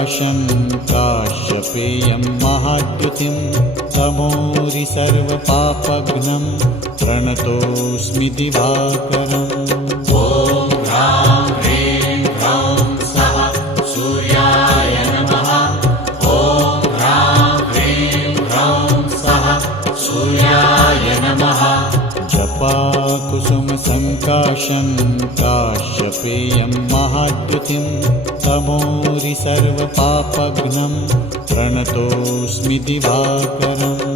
सङ्काशं काश्यपेयं महाद्युतिं तमोरि सर्वपापघ्नं प्रणतोऽस्मि दिवाकरम्। ॐ ह्रां ह्रीं ह्रौं सः सूर्याय नमः। ॐ ह्रां ह्रीं ह्रौं सः सूर्याय नमः। जपाकुसुमसङ्काशं काश्यपेयं महाद्युतिं तमोरि सर्वपापघ्नं प्रणतोऽस्मि दिवाकरम्।